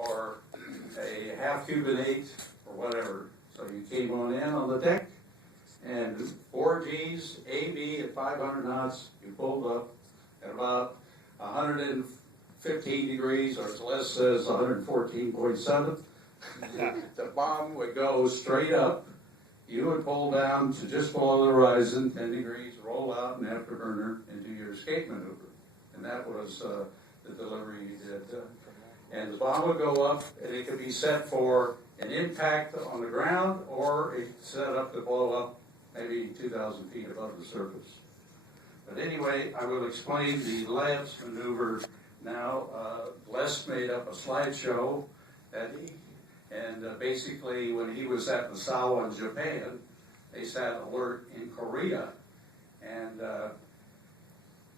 or a half Cuban 8 or whatever. So you came on the deck, and 4 Gs, AB at 500 knots, you pulled up at about 115 degrees, or Celeste says 114.7. The bomb would go straight up. You would pull down to just below the horizon, 10 degrees, roll out an afterburner, and do your escape maneuver. And that was the delivery you did. And the bomb would go up, and it could be set for an impact on the ground, or it's set up to blow up maybe 2,000 feet above the surface. But anyway, I will explain the labs maneuver now. Les made up a slideshow that basically when he was at Misawa in Japan, they sat alert in Korea, and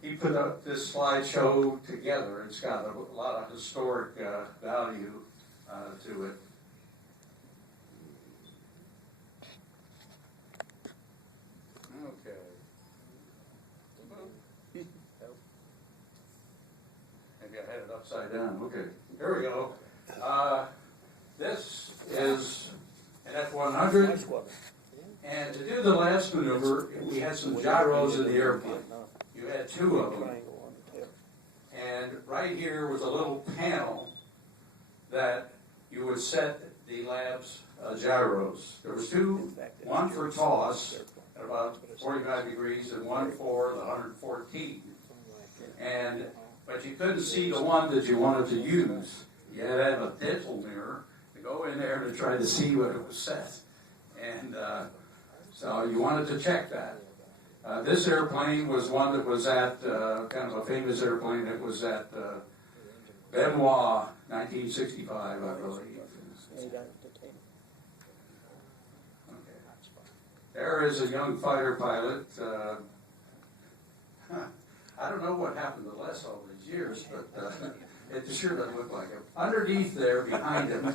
he put up this slideshow together. It's got a lot of historic value to it. Okay. Maybe I had it upside down. Okay, here we go. This is an F-100, and to do the last maneuver, we had some gyros in the airplane. You had 2 of them, and right here was a little panel that you would set the lab's gyros. There was 2, one for toss at about 45 degrees and one for the 114. But you couldn't see the one that you wanted to use. You had to have a dental mirror to go in there to try to see what it was set. And so you wanted to check that. This airplane was one that was at, kind of a famous airplane that was at Benoit, 1965, I believe. Okay. There is a young fighter pilot. I don't know what happened to Les over these years, but it sure doesn't look like him. Underneath there, behind him,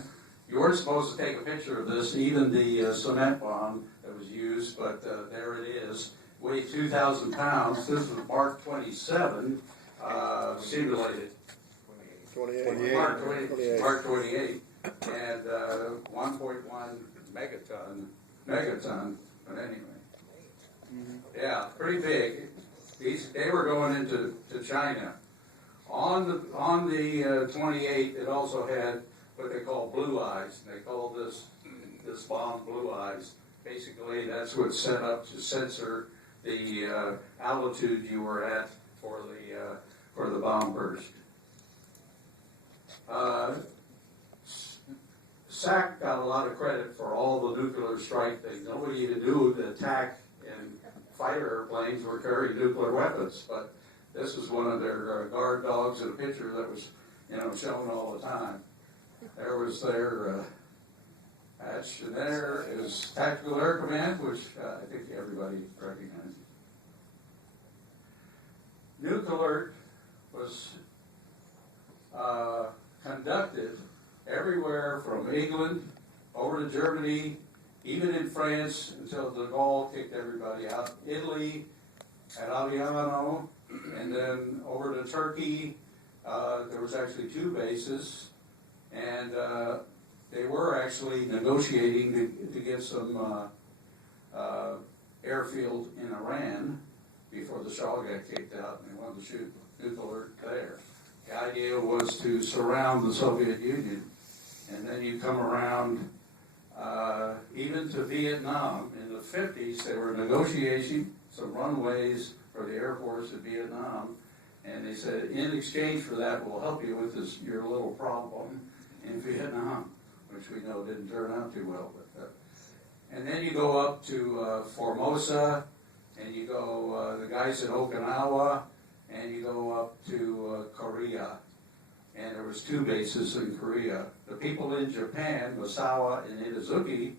you weren't supposed to take a picture of this, even the cement bomb that was used, but there it is. Weighed 2,000 pounds. This was Mark 27, simulated. 28. Mark 28, and 1.1 megaton, but anyway. Yeah, pretty big. They were going into China. On the 28, it also had what they call blue eyes. They call this bomb blue eyes. Basically, that's what's set up to censor the altitude you were at for the bomb burst. SAC got a lot of credit for all the nuclear strike things. Nobody even knew the attack and fighter airplanes were carrying nuclear weapons, but this was one of their guard dogs in a picture that was, shown all the time. There was their patch, and there is Tactical Air Command, which I think everybody recognizes. Nuke Alert was conducted everywhere from England over to Germany, even in France, until de Gaulle kicked everybody out. Italy at Aviano, and then over to Turkey. There was actually 2 bases, and they were actually negotiating to get some airfield in Iran before the Shah got kicked out, and they wanted to shoot Nuke Alert there. The idea was to surround the Soviet Union, and then you come around even to Vietnam. In the 50s, they were negotiating some runways for the Air Force in Vietnam, and they said, in exchange for that, we'll help you with your little problem in Vietnam, which we know didn't turn out too well. And then you go up to Formosa, and you go, the guys in Okinawa, and you go up to Korea. And there was 2 bases in Korea. The people in Japan, Misawa and Itazuki,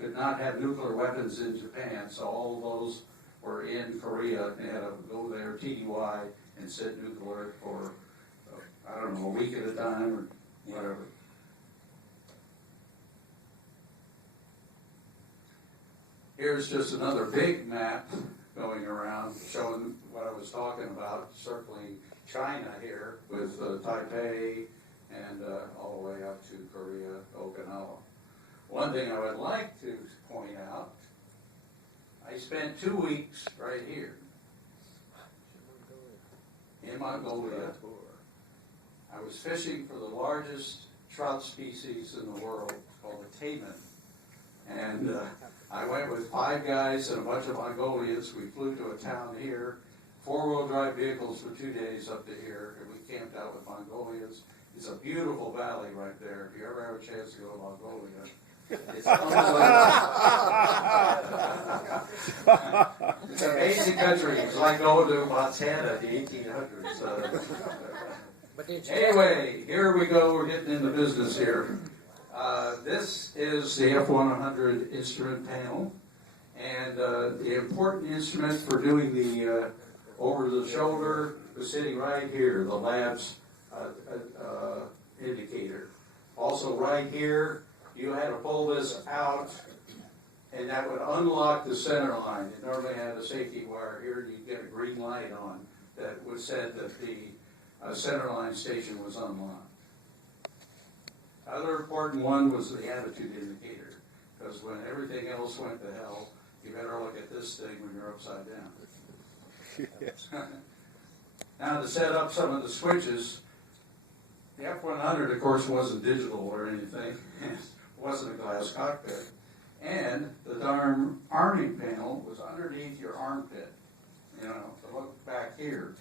could not have nuclear weapons in Japan, so all those were in Korea. They had to go there, TDY, and sit nuclear for, I don't know, a week at a time or whatever. Here's just another big map going around showing what I was talking about, circling China here with Taipei and all the way out to Korea, Okinawa. One thing I would like to point out, I spent 2 weeks right here in Mongolia. I was fishing for the largest trout species in the world called the caiman. And I went with 5 guys and a bunch of Mongolians. We flew to a town here, 4-wheel drive vehicles for 2 days up to here, and we camped out with Mongolians. It's a beautiful valley right there. If you ever have a chance to go to Mongolia, it's it's an amazing country. It's like going to Montana in the 1800s. Anyway, here we go. We're getting into business here. This is the F100 instrument panel, and the important instrument for doing the over-the-shoulder was sitting right here, the labs indicator. Also right here, you had to pull this out, and that would unlock the center line. It normally had a safety wire here, and you'd get a green light on that would say that the center line station was unlocked. Other important one was the attitude indicator, because when everything else went to hell, you better look at this thing when you're upside down. Now, to set up some of the switches, the F100, of course, wasn't digital or anything. It wasn't a glass cockpit. And the darn arming panel was underneath your armpit, you know, to look back here.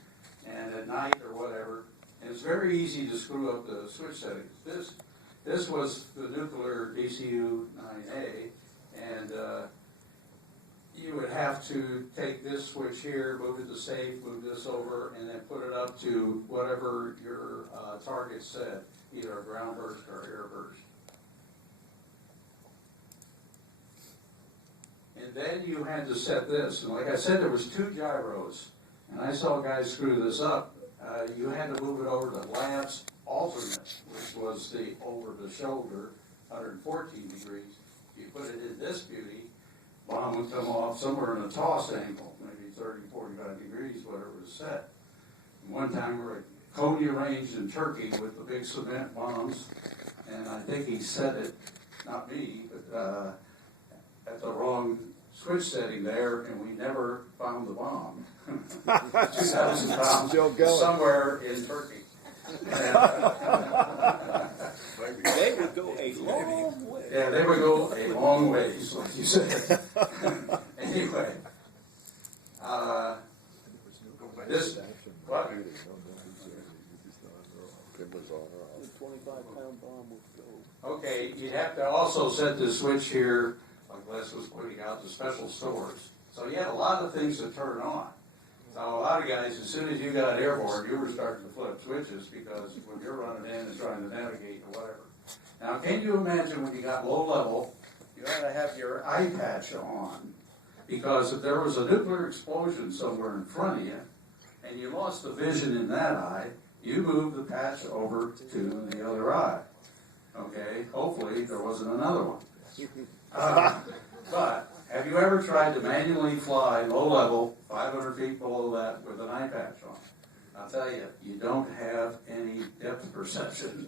And at night or whatever, and it's very easy to screw up the switch settings. This was the nuclear DCU-9A, and you would have to take this switch here, move it to safe, move this over, and then put it up to whatever your target said, either a ground burst or air burst. And then you had to set this, and like I said, there was 2 gyros, and I saw guys screw this up. You had to move it over to labs alternate, which was the over-the-shoulder, 114 degrees. You put it in this beauty, bomb would come off somewhere in a toss angle, maybe 30, 45 degrees, whatever was set. And one time we were at Konya Range in Turkey with the big cement bombs, and I think he set it, not me, but at the wrong switch setting there, and we never found the bomb. 2,000 pounds somewhere in Turkey. They would go a long way. Yeah, they would go a long ways, like you said. Anyway, this, what? The 25-pound bomb would go. Okay, you'd have to also set the switch here, like Les was pointing out, to special stores. So you had a lot of things to turn on. So a lot of guys, as soon as you got airborne, you were starting to flip switches because when you're running in and trying to navigate or whatever. Now, can you imagine when you got low level, you had to have your eye patch on, because if there was a nuclear explosion somewhere in front of you and you lost the vision in that eye, you moved the patch over to the other eye. Okay, hopefully there wasn't another one. But have you ever tried to manually fly low level, 500 feet below that, with an eye patch on? I'll tell you, you don't have any depth perception.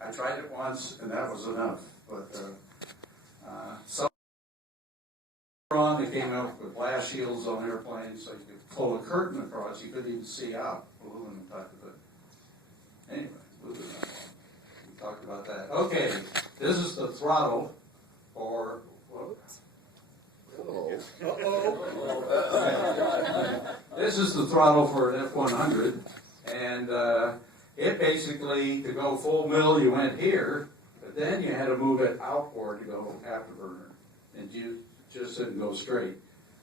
I tried it once, and that was enough. But some on, they came out with glass shields on airplanes, so you could pull a curtain across. You couldn't even see out, aluminum type of thing. Anyway, moving on. We talked about that. Okay, this is the throttle for. This is the throttle for an F100, and it basically, to go full mill, you went here, but then you had to move it outward to go afterburner, and you just didn't go straight.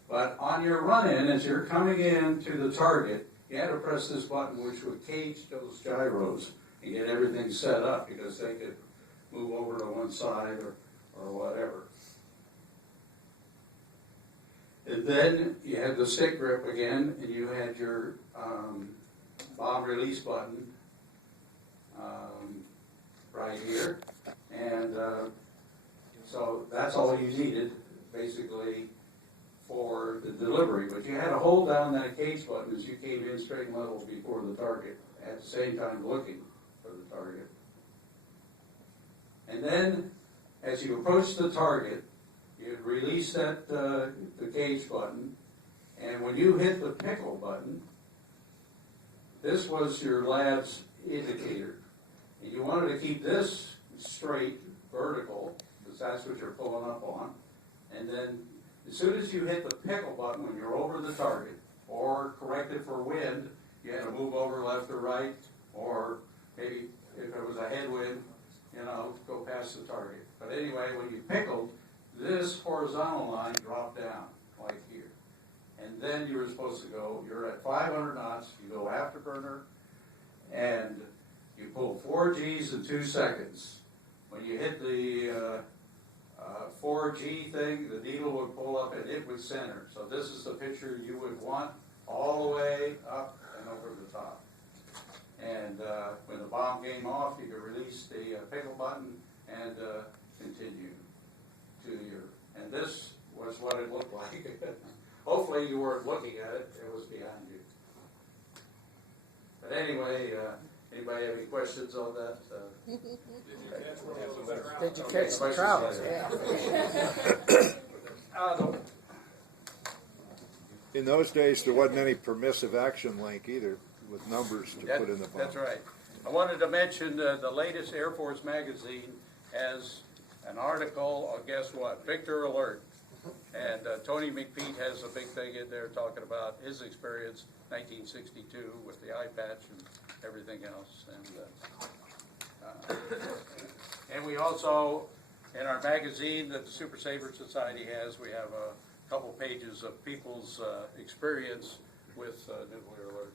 But on your run-in, as you're coming in to the target, you had to press this button, which would cage those gyros and get everything set up, because they could move over to one side or whatever. And then you had the stick grip again, and you had your bomb release button right here. And so that's all you needed, basically, for the delivery. But you had to hold down that cage button as you came in straight and level before the target, at the same time looking for the target. And then, as you approach the target, you'd release that, the gauge button, and when you hit the pickle button, this was your lab's indicator. And you wanted to keep this straight, vertical, because that's what you're pulling up on. And then, as soon as you hit the pickle button when you're over the target, or corrected for wind, you had to move over left or right, or maybe if it was a headwind, go past the target. But anyway, when you pickled, this horizontal line dropped down, like here. And then you were supposed to go, you're at 500 knots, you go afterburner, and you pull 4 Gs in 2 seconds. When you hit the 4G thing, the needle would pull up and it would center. So this is the picture you would want all the way up and over the top. And when the bomb came off, you could release the pickle button and continue to your, and this was what it looked like. Hopefully you weren't looking at it, it was behind you. But anyway, anybody have any questions on that? Did you catch the trout? Yeah. In those days, there wasn't any permissive action link either, with numbers to put in the bomb. That's right. I wanted to mention the latest Air Force magazine has an article on, guess what, Victor Alert. And Tony McPeak has a big thing in there talking about his experience, 1962, with the eye patch and everything else. And we also, in our magazine that the Super Sabre Society has, we have a couple pages of people's experience with nuclear alert.